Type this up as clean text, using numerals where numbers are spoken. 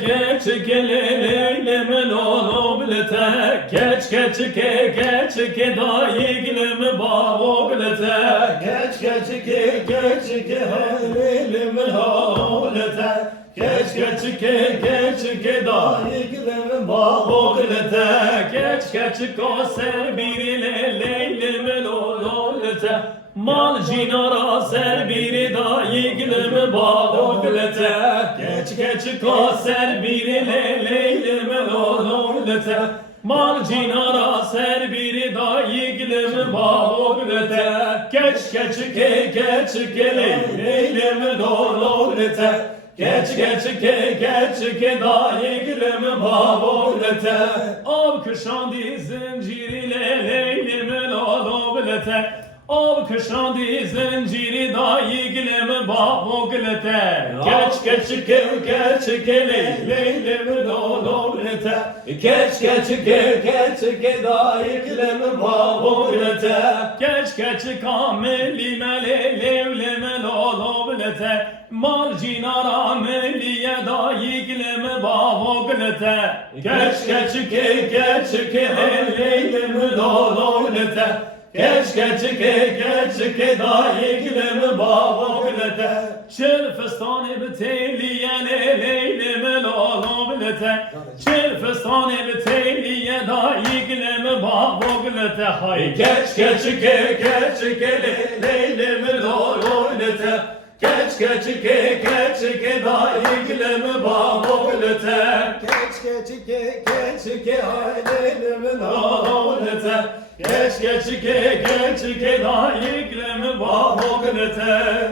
Keçke leylemin oğlete Keçke dayıglım bağoğlete Keçke leylemin oğlete Keçke dayıglım bağoğlete Keçke ser bir leylemin oğlete Mal cinara ser bir dayıglım bağoğlete Keçi koser bir leyleme oğlete Mal cinara ser bir dayıglım bağoğlete Keçi leyleme oğlete Keçi dayıglım bağoğlete Av kışandı zinciriyle leyleme oğlete Av kışandı zinciri dayıglım bağoğlete Keçke leyleme oğlete Keçke dayıglım bağoğlete Keçi kamelime leyleme oğlete Mal cinara meliye dayıglım bağoğlete Keçke leyleme oğlete Keçke dayıglım bağoğlete Çel festanı biteliye leyleme oğlete Çel festanı biteliye dayıglım bağoğlete Hay keçke leyleme oğlete Keçke dayıglım bağoğlete Keçke leyleme oğlete Keçke dayıglım bağoğlete